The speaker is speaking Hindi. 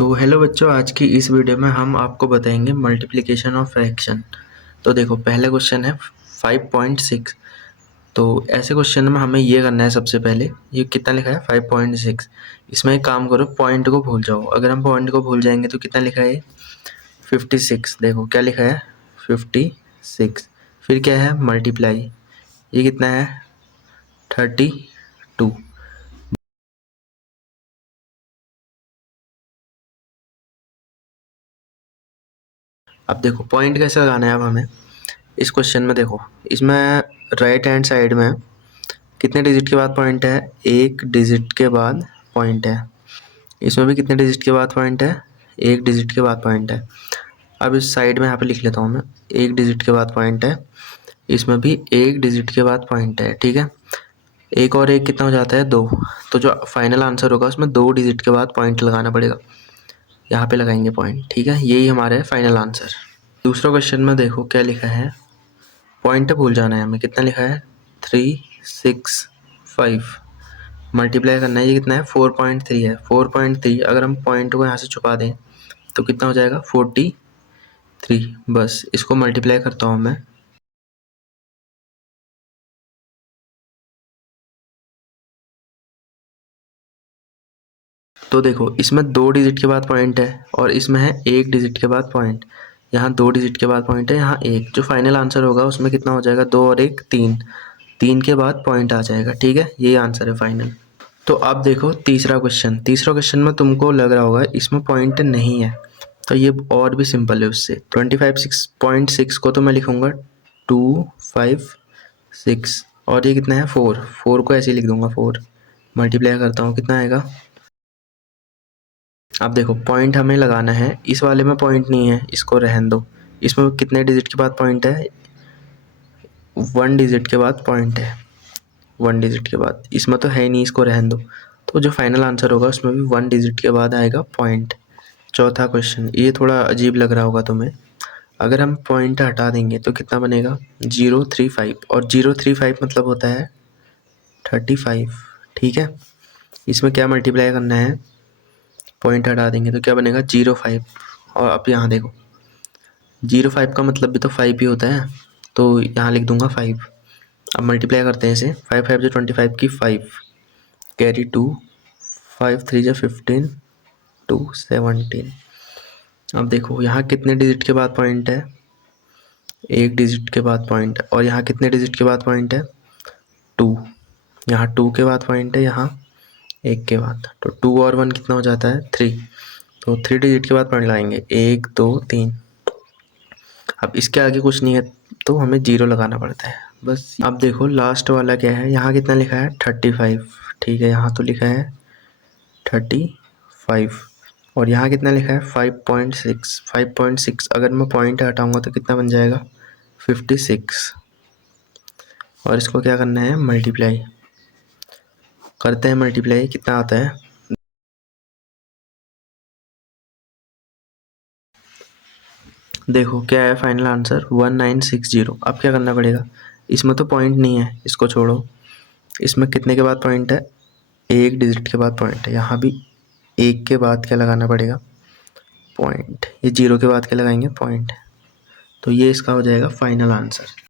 तो हेलो बच्चों, आज की इस वीडियो में हम आपको बताएंगे मल्टीप्लिकेशन ऑफ फ्रैक्शन। तो देखो, पहले क्वेश्चन है 5.6। तो ऐसे क्वेश्चन में हमें ये करना है। सबसे पहले ये कितना लिखा है 5.6। इसमें एक काम करो, पॉइंट को भूल जाओ। अगर हम पॉइंट को भूल जाएंगे तो कितना लिखा है 56। देखो क्या लिखा है 56। फिर क्या है मल्टीप्लाई, ये कितना है 32। अब देखो पॉइंट कैसे लगाना है। अब हमें इस क्वेश्चन में देखो, इसमें राइट हैंड साइड में कितने डिजिट के बाद पॉइंट है, एक डिजिट के बाद पॉइंट है। इसमें भी कितने डिजिट के बाद पॉइंट है, एक डिजिट के बाद पॉइंट है। अब इस साइड में यहाँ पे लिख लेता हूँ मैं, एक डिजिट के बाद पॉइंट है। इसमें भी एक डिजिट के बाद पॉइंट है। ठीक है, एक और एक कितना हो जाता है 2। तो जो फाइनल आंसर होगा उसमें 2 डिजिट के बाद पॉइंट लगाना पड़ेगा। यहाँ पे लगाएंगे पॉइंट। ठीक है, यही हमारा फाइनल आंसर। दूसरा क्वेश्चन में देखो क्या लिखा है, पॉइंट भूल जाना है हमें। कितना लिखा है 365। मल्टीप्लाई करना है, ये कितना है 4.3 है। 4.3 अगर हम पॉइंट को यहाँ से छुपा दें तो कितना हो जाएगा 43। बस इसको मल्टीप्लाई करता हूँ मैं। तो देखो इसमें 2 डिजिट के बाद पॉइंट है और इसमें है 1 डिजिट के बाद पॉइंट। यहाँ 2 डिजिट के बाद पॉइंट है, यहाँ 1। जो फाइनल आंसर होगा उसमें कितना हो जाएगा 2 और 1 3। 3 के बाद पॉइंट आ जाएगा। ठीक है, यही आंसर है फाइनल। तो अब देखो तीसरा क्वेश्चन में तुमको लग रहा होगा इसमें पॉइंट नहीं है, तो ये और भी सिंपल है उससे। 25.6 को तो मैं लिखूंगा 256 और ये कितना है 4 को ऐसे ही लिख दूंगा 4। मल्टीप्लाई करता हूँ, कितना आएगा। अब देखो पॉइंट हमें लगाना है, इस वाले में पॉइंट नहीं है, इसको रहने दो। इसमें कितने डिजिट के बाद पॉइंट है, 1 डिजिट के बाद पॉइंट है। 1 डिजिट के बाद, इसमें तो है ही नहीं, इसको रहने दो। तो जो फाइनल आंसर होगा उसमें भी 1 डिजिट के बाद आएगा पॉइंट। चौथा क्वेश्चन, ये थोड़ा अजीब लग रहा होगा तुम्हें। अगर हम पॉइंट हटा देंगे तो कितना बनेगा 035, और 035 मतलब होता है 35। ठीक है, इसमें क्या मल्टीप्लाई करना है, पॉइंट हटा देंगे तो क्या बनेगा 05। और अब यहाँ देखो 05 का मतलब भी तो 5 ही होता है, तो यहाँ लिख दूंगा 5। अब मल्टीप्लाई करते हैं इसे, 5 5 जो 25 की 5 कैरी 2, 5 3 जो 15, 2 17। अब देखो यहाँ कितने डिजिट के बाद पॉइंट है, एक डिजिट के बाद पॉइंट है। और यहाँ कितने डिजिट के बाद पॉइंट है 2। यहाँ 2 के बाद पॉइंट है, यहाँ 1 के बाद। तो 2 और 1 कितना हो जाता है 3। तो 3 डिजिट के बाद पॉइंट लगाएंगे, 1 2 3। अब इसके आगे कुछ नहीं है तो हमें 0 लगाना पड़ता है बस। अब देखो लास्ट वाला क्या है, यहाँ कितना लिखा है 35। ठीक है, यहाँ तो लिखा है 35। और यहाँ कितना लिखा है 5.6। 5.6 अगर मैं पॉइंट हटाऊंगा तो कितना बन जाएगा 56। और इसको क्या करना है मल्टीप्लाई करते हैं। मल्टीप्लाई कितना आता है, देखो क्या है फाइनल आंसर 1960। अब क्या करना पड़ेगा, इसमें तो पॉइंट नहीं है, इसको छोड़ो। इसमें कितने के बाद पॉइंट है, एक डिजिट के बाद पॉइंट है। यहाँ भी एक के बाद क्या लगाना पड़ेगा पॉइंट, ये 0 के बाद क्या लगाएंगे पॉइंट। तो ये इसका हो जाएगा फाइनल आंसर।